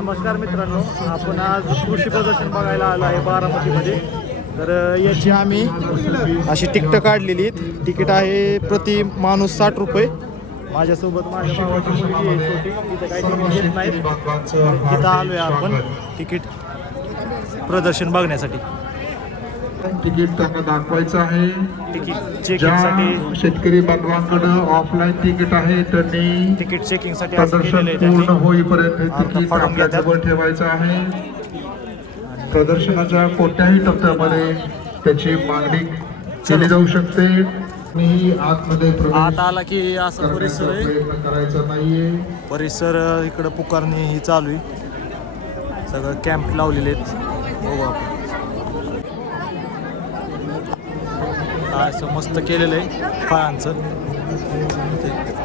नमस्कार मित्रांनो, आपण आज कृषी प्रदर्शन बघायला आलो आहे बारामतीमध्ये. तर याची आम्ही अशी तिकीटं काढलेली आहेत. तिकीट आहे प्रति माणूस 60 रुपये. माझ्यासोबत माझ्या भावाची मुलगी आहे छोटी, तिथं काही तिकीट घेत नाहीत. तिथं आलो आहे आपण तिकीट प्रदर्शन बघण्यासाठी. तिकीट त्यांना दाखवायचं आहे. तिकीट चेकिंगसाठी शेतकरी बांधवांकडे ऑफलाईन तिकीट आहे, त्यांनी तिकीट चेकिंगसाठी प्रदर्शन पूर्ण होईपर्यंत तिकीट आपल्याजवळ ठेवायचं आहे. प्रदर्शनाच्या कोणत्याही टप्प्यामध्ये त्याची मागणी केली जाऊ शकते. मी आतमध्ये आत आला की असं परिसर आहे. करायचा नाहीये. परिसर इकडं पुकारणी ही चालू आहे. सगळं कॅम्प लावलेले आहेत. बघू आपण असं मस्त केलेलं आहे फळांचं.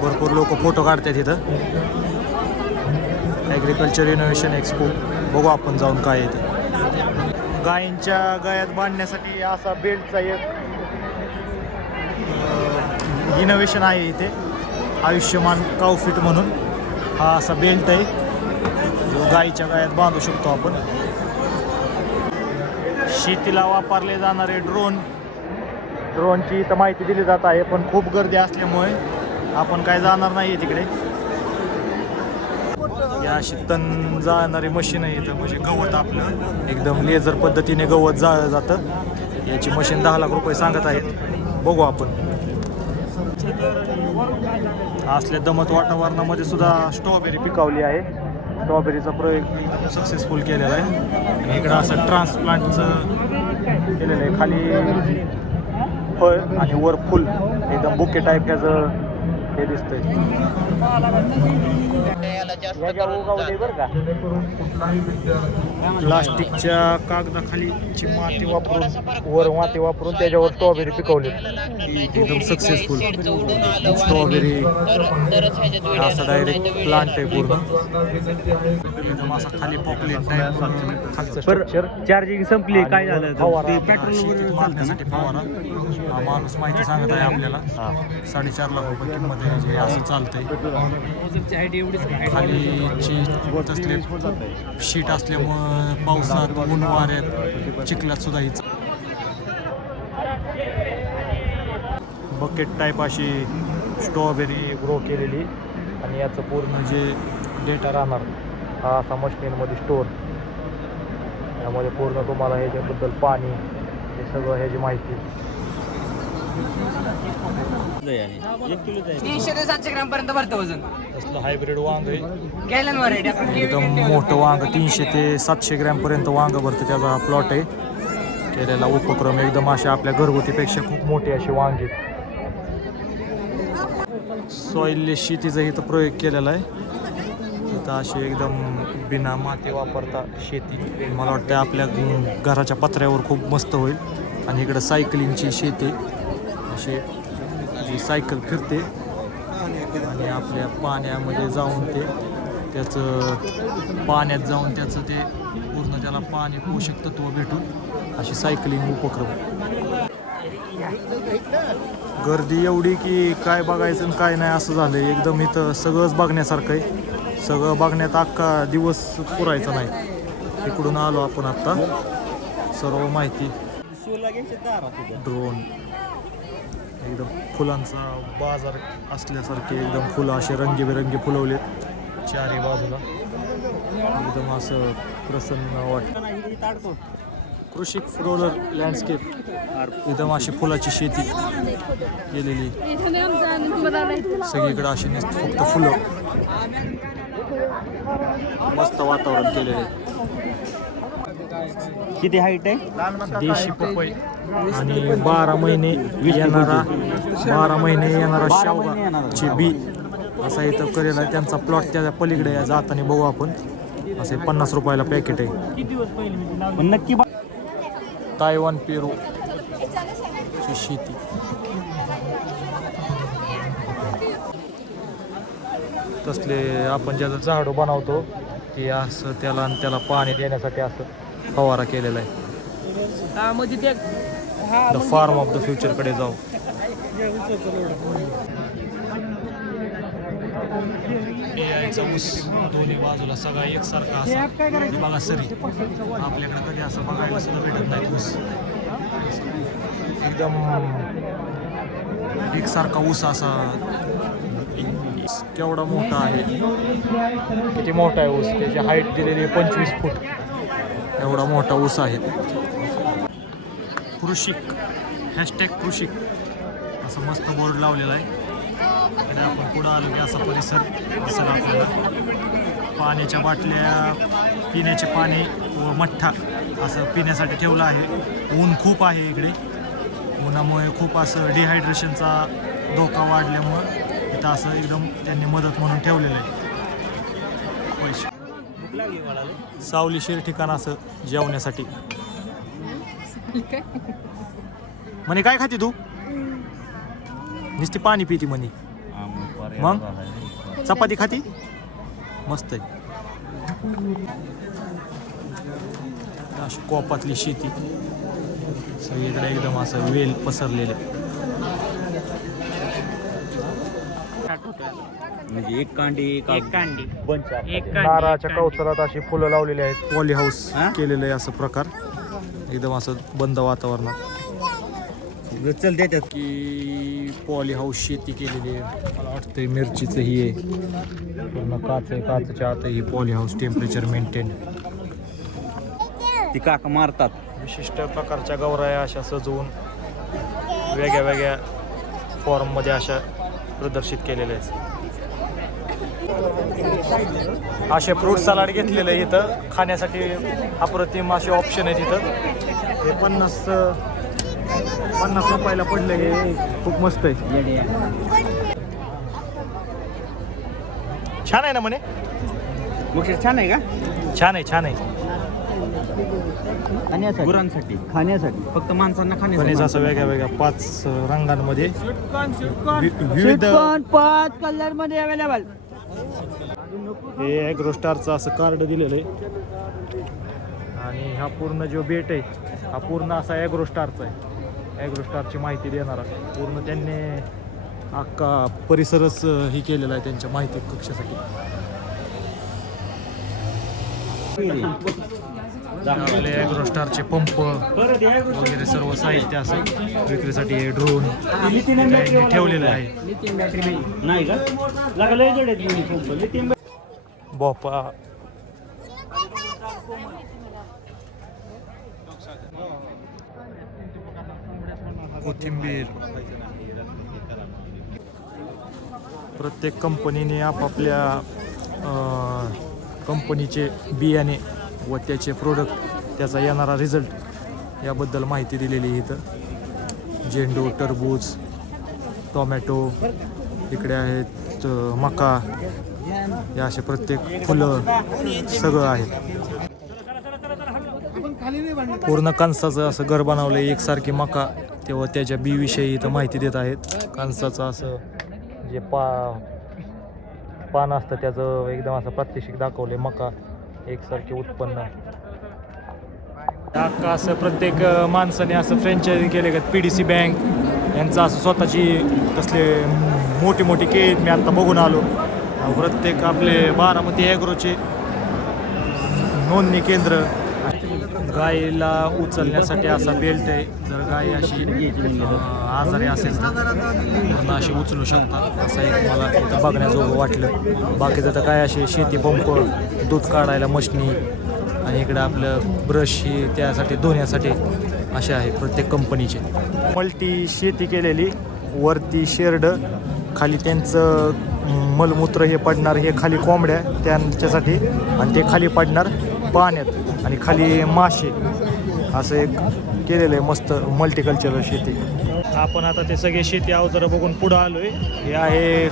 भरपूर लोक फोटो काढतात इथं. Agriculture innovation expo. बघू आपण जाऊन काय येते. गायींच्या गळ्यात बांधण्यासाठी असा बेल्टचा एक इनोव्हेशन आहे इथे. आयुष्यमान काऊ फिट म्हणून हा असा बेल्ट आहे जो गायीच्या गळ्यात बांधू शकतो आपण. शेतीला वापरले जाणारे ड्रोनची इथं माहिती दिली जात आहे, पण खूप गर्दी असल्यामुळे आपण काय जाणार नाही आहे तिकडे. या अशी तण जाणारी मशीन आहे इथं, म्हणजे गवत आपलं एकदम लेझर पद्धतीने गवत जाळलं जातं. याची मशीन 10 लाख रुपये सांगत आहेत. बघू आपण. असल्या दमट वातावरणामध्ये सुद्धा स्ट्रॉबेरी पिकवली आहे. स्ट्रॉबेरीचा प्रयोग सक्सेसफुल केलेला आहे. आणि इकडं असं ट्रान्सप्लांटचं केलेलं आहे. खाली फळ आणि वर फुल एकदम बुके टाईप ह्याचं हे दिसतंय. प्लास्टिकच्या कागदाखालीची माती वापरून त्याच्यावर स्ट्रॉबेरी पिकवली. एकदम सक्सेसफुल स्ट्रॉबेरी. असा डायरेक्ट प्लांट आहे पूर्ण. एकदम असा खाली पॉकलेट टाईप खालचं स्ट्रक्चर. चार्जिंग संपली, काय झालं फवारा पेट्रोल शेतीत मारण्यासाठी फवारा. हा माणूस माहिती सांगत आहे आपल्याला. 4.5 लाख रुपये किंमत आहे. जे असं चालतंय. खालीची तसले शीट असल्यामुळं पावसात ऊन वाऱ्यात चिखलात सुद्धा ही बकेट टाईप अशी स्ट्रॉबेरी ग्रो केलेली. आणि याचं पूर्ण जे डेटा राहणार हा असा मशीनमध्ये स्टोअर. यामध्ये पूर्ण तुम्हाला ह्याच्याबद्दल पाणी हे सगळं ह्याची माहिती. 300 ते 700 ग्राम पर्यंत भरतं वजन. असलं हायब्रिड वांग आहे. गॅलन व्हरायटी एकदम मोठं वांग 300 ते 700 ग्रॅम पर्यंत वांग भरतं. त्याचा हा प्लॉट आहे. केलेला उपक्रम एकदम अशा आपल्या घरगुतीपेक्षा खूप मोठी अशी वांगी. सॉइललेस शेतीचा इथं प्रयोग केलेला आहे. इथं अशी एकदम बिना माती वापरता शेती. मला वाटतं आपल्या घराच्या पत्र्यावर खूप मस्त होईल. आणि इकडं सायकलिंगची शेती अशी जी सायकल फिरते आणि आपल्या पाण्यामध्ये जाऊन पाण्यात जाऊन त्याचं ते पूर्ण त्याला पाणी पोषक तत्व भेटून अशी सायकलिंग उपक्रम. गर्दी एवढी की काय बघायचं आणि काय नाही असं झालं. एकदम इथं सगळंच बघण्यासारखं आहे. सगळं बघण्यात अख्खा दिवस पुरायचा नाही. इकडून आलो आपण आत्ता. सर्व माहिती ड्रोन. एकदम फुलांचा बाजार असल्यासारखे एकदम फुलं असे रंगीबेरंगी फुलवलेत चारी बाजूला. एकदम असं प्रसन्न वाटतं. कृषी रोलर लँडस्केप. एकदम अशी फुलाची शेती केलेली. सगळीकडे अशी फक्त फुलं. मस्त वातावरण केलेलं आहे. किती हाईट आहे? देशी पपई आणि 12 महिने येणारा शेवगाची बी असा इथं करेल आहे. त्यांचा प्लॉट त्याच्या पलीकडे जाताना बघू आपण. असे 50 रुपयाला पॅकेट आहे. नक्की तायवान पेरू ची शेती. तसले आपण ज्याचं झाडू बनवतो ते असं त्याला पाणी देण्यासाठी असं फवारा केलेला आहे. द फार्म ऑफ द फ्युचरकडे जाऊ. यायचा ऊस दोन्ही बाजूला सगळा एकसारखा असा बघा सरी आपल्याकडे कधी असं बघायला सुद्धा भेटत नाही ऊस एकदम एकसारखा ऊस असा केवढा मोठा आहे किती मोठा आहे ऊस त्याची हाईट दिलेली आहे 25 फूट एवढा मोठा ऊस आहे कृषिक #कृषिक असं मस्त बोर्ड लावलेला आहे आणि आपण पुढं आलो की असा परिसर दिसेल आपल्याला पाण्याच्या बाटल्या पिण्याचे पाणी व मठ्ठा असं पिण्यासाठी ठेवलं आहे ऊन खूप आहे इकडे उन्हामुळे खूप असं डिहायड्रेशनचा धोका वाढल्यामुळं इथं असं एकदम त्यांनी मदत म्हणून ठेवलेलं आहे पैसे सावलीशीर ठिकाण असं जेवण्यासाठी म्हणे काय खाते तू नुसती पाणी पिती म्हणे मग चपाती खाती मस्त आहे अशी कोपातली शेती सगळीकडे एकदम असं वेल पसरलेले म्हणजे एक कांडी नारळाच्या कवचारात अशी फुलं लावलेली आहेत पॉली हाऊस केलेलं आहे असं प्रकार एकदम असं बंद वातावरणात चल देतात की पॉली हाऊस शेती केलेली आहे मला वाटतं मिरचीचं ही आहे पूर्ण काच आहे काचच्या आत ही पॉली हाऊस टेम्परेचर मेंटेन ती काका मारतात विशिष्ट प्रकारच्या गौराया अशा सजवून वेगळ्या वेगळ्या फॉर्ममध्ये अशा प्रदर्शित केलेल्या आहेत असे फ्रूट सलाड घेतलेलं आहे इथं खाण्यासाठी अप्रतिम असे ऑप्शन आहेत इथं हे 50 रुपयाला पडलं हे खूप मस्त आहे छान आहे ना म्हणे मग छान आहे का छान आहे गुरांसाठी खाण्यासाठी फक्त माणसांना खाण्यासाठी असं वेगळ्या वेगळ्या 5 रंगांमध्ये विविध 5 कलर मध्ये अवेलेबल हे ॲग्रोस्टारचं असं कार्ड दिलेलं आहे आणि हा पूर्ण जो बेट आहे हा पूर्ण असा ॲग्रोस्टारचा आहे ॲग्रोस्टारची माहिती देणारा पूर्ण त्यांनी अख्खा परिसरच ही केलेला आहे त्यांच्या माहिती कक्षासाठी ॲग्रोस्टारचे पंप वगैरे सर्व साहित्य असं विक्रीसाठी हे ड्रोन ठेवलेलं आहे नाही का भोपा कोथिंबीर प्रत्येक कंपनीने आपापल्या कंपनीचे बियाणे व त्याचे प्रोडक्ट त्याचा येणारा रिझल्ट याबद्दल माहिती दिलेली इथं झेंडू टरबूज टोमॅटो इकडे आहेत मका या असे प्रत्येक फुलं सगळं आहे पूर्ण कणसाचं असं घर बनवलं आहे एकसारखी मका तेव्हा त्याच्या बीविषयी इथं माहिती देत आहेत कणसाचं असं जे पान असतं त्याचं एकदम असं प्रात्यक्षिक दाखवलं आहे मका एकसारखे उत्पन्न अख्खा असं प्रत्येक माणसाने असं फ्रँचायझी केले का PDC बँक यांचं असं स्वतःची तसले मोठी मोठी केत मी आत्ता बघून आलो प्रत्येक आपले बारामती ॲग्रोचे नोंदणी केंद्र गायीला उचलण्यासाठी असा बेल्ट आहे जर गाय अशी आजारी असेल तर अशी उचलू शकतात असं एक मला इथं बघण्याजोगं वाटलं बाकीचं तर काय असे शेती पंप दूध काढायला मशनी आणि इकडं आपलं ब्रश ही त्यासाठी धुण्यासाठी असे आहे प्रत्येक कंपनीचे मल्टी शेती केलेली वरती शेरड खाली त्यांचं मलमूत्र हे पडणार हे खाली कोंबड्या त्यांच्यासाठी आणि ते खाली पडणार पाण्यात आणि खाली मासे असं एक केलेलं आहे मस्त मल्टीकल्चरल शेती आपण आता ते सगळे शेती अवजारं बघून पुढं आलोय हे आहे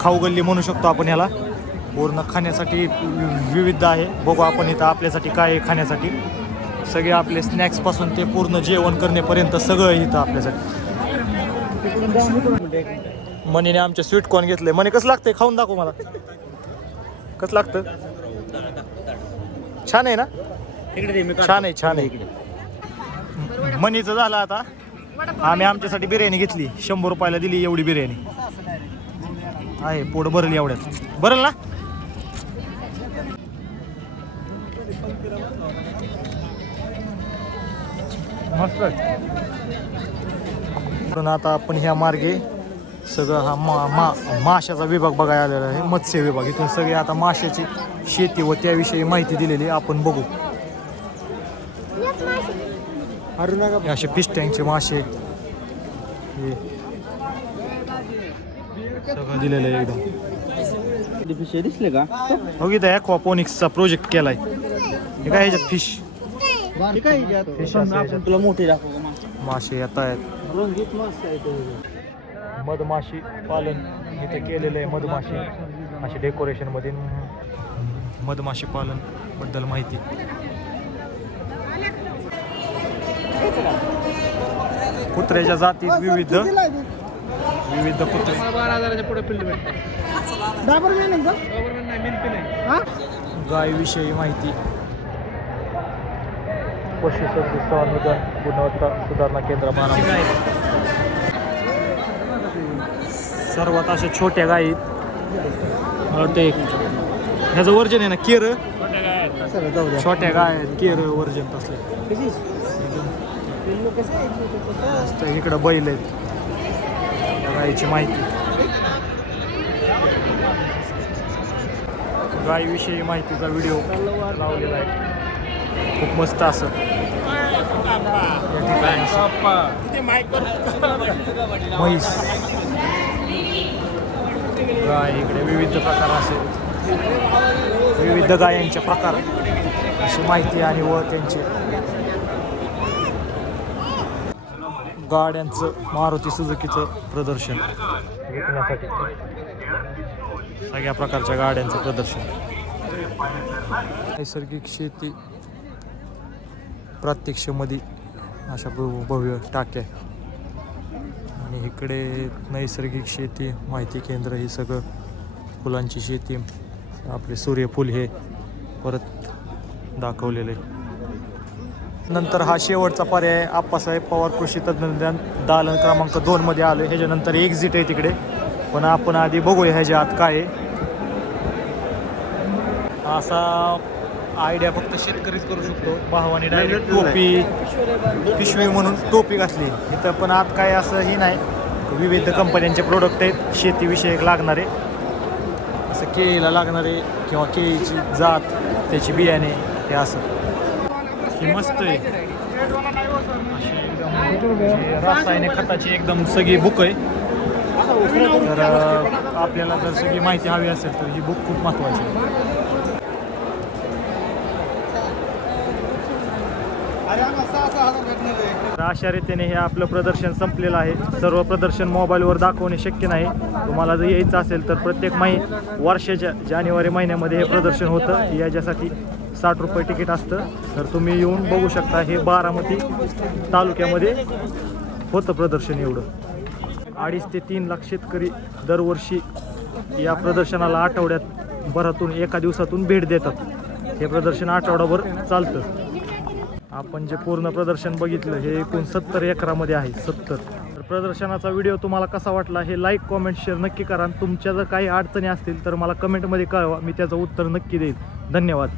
खाऊगल्ली म्हणू शकतो आपण ह्याला पूर्ण खाण्यासाठी विविध आहे बघू आपण इथं आपल्यासाठी काय आहे खाण्यासाठी सगळे आपले स्नॅक्सपासून ते पूर्ण जेवण करण्यापर्यंत सगळं इथं आपल्यासाठी मनीने आमच्या स्वीट कॉर्न घेतलंय मनी कसं लागतंय खाऊन दाखव मला कसं लागतं छान आहे ना छान आहे मनीचं झालं आता आम्ही आमच्यासाठी बिर्याणी घेतली 100 रुपयाला दिली एवढी बिर्याणी आहे पोट भरल एवढ्यात भरल ना. मस्त. पण आता आपण ह्या मार्गे सगळं हा माशाचा विभाग बघायला आलेला आहे, मत्स्य विभाग. इथून सगळे आता माशाची शेती व त्याविषयी माहिती दिलेली आपण बघू. हे असे फिश टँकचे मासे हे सगळं दिलेलं आहे एकदम. फिश दिसले का? हो इथं ॲक्वापोनिक्सचा प्रोजेक्ट केलाय. हे काय ह्याच्यात फिश आपण तुला मोठे दाखवू का मासे येत आहेत. मधमाशी पालन इथे केलेलं आहे. मधमाशी अशी डेकोरेशन मध्ये मधमाशी पालन बद्दल माहिती. कुत्र्याच्या जाती विविध कुत्रे. 12,000च्या पुढे पिल्लू भेटतात. गायीविषयी माहिती. पशुसंवर्धन गुणवत्ता सुधारणा केंद्र बारामती. सर्वात अशा छोट्या गायी ते ह्याचं वर्जन आहे ना केर. छोट्या गाय आहेत केर वर्जन तसले. इकडं बैल आहेत. गायीची माहिती. गायीविषयी माहितीचा व्हिडिओ लावलेला आहे. खूप मस्त असं म्हैस गाय. इकडे विविध प्रकार असे विविध गायांचे प्रकार अशी माहिती आणि व त्यांचे गाड्यांचं मारुती सुझुकीचं प्रदर्शन विकण्यासाठी सगळ्या प्रकारच्या गाड्यांचं प्रदर्शन. नैसर्गिक शेती प्रात्यक्षमध्ये अशा भव्य टाक्या आणि इकडे नैसर्गिक शेती माहिती केंद्र. हे सगळं फुलांची शेती. आपले सूर्यफूल हे परत दाखवलेले. नंतर हा शेवटचा पर्याय आप्पासाहेब पवार कृषी तंत्रज्ञान दालन क्रमांक 2 मध्ये आलो. ह्याच्यानंतर एक्झिट आहे तिकडे. पण आपण आधी बघूया ह्याच्या आत काय आहे. असा आयडिया फक्त शेतकरीच करू शकतो. भावाने डायरेक्ट टोपी पिशवी म्हणून टोपी घातली. इथं पण आत काय असं ही नाही. विविध कंपन्यांचे प्रोडक्ट आहेत शेतीविषयक लागणारे. असं केळीला लागणारे किंवा केळीची जात त्याची बियाणे हे असं. ही मस्त आहे. अशी एकदम रासायनिक खताची एकदम सगळी बुक आहे. तर आपल्याला जर सगळी माहिती हवी असेल तर ही बुक खूप महत्त्वाची आहे. तर अशा रीतीने हे आपलं प्रदर्शन संपलेलं आहे. सर्व प्रदर्शन मोबाईलवर दाखवणे शक्य नाही. तुम्हाला जर यायचं असेल तर प्रत्येक वर्षाच्या जानेवारी महिन्यामध्ये हे प्रदर्शन होतं. याच्यासाठी 60 रुपये तिकीट असतं. तर तुम्ही येऊन बघू शकता. हे बारामती तालुक्यामध्ये होतं प्रदर्शन. एवढं 2.5 ते 3 लाख शेतकरी दरवर्षी या प्रदर्शनाला आठवड्यात भरातून एका दिवसातून भेट देतात. हे प्रदर्शन आठवडाभर चालतं. आपण जे पूर्ण प्रदर्शन बघितलं हे एकूण 70 एकरामध्ये आहे. 70. तर प्रदर्शनाचा व्हिडिओ तुम्हाला कसा वाटला हे लाईक कॉमेंट शेअर नक्की करा. तुमच्या जर काही अडचणी असतील तर मला कमेंटमध्ये कळवा. मी त्याचं उत्तर नक्की देईल. धन्यवाद.